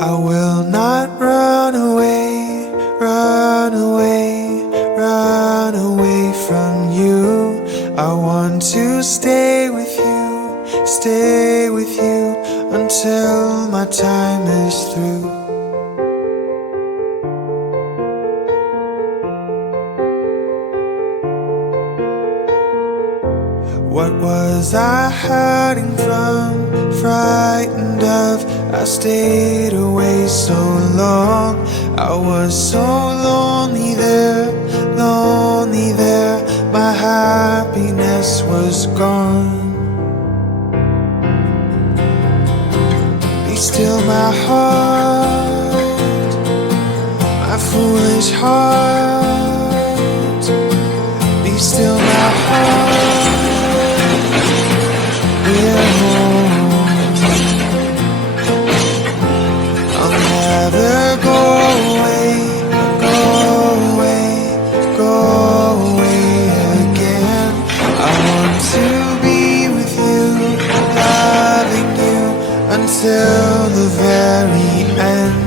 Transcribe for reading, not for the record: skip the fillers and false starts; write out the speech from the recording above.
I will not run away, run away, run away from you. I want to stay with you until my time is through. What was I hiding from, frightened of? I stayed away so long. I was so lonely there, lonely there. My happiness was gone. Be still my heart, my foolish heart. Be still my heart. We're home. I'll never go away, go away, go away again. I want to be with you, loving you until the very end.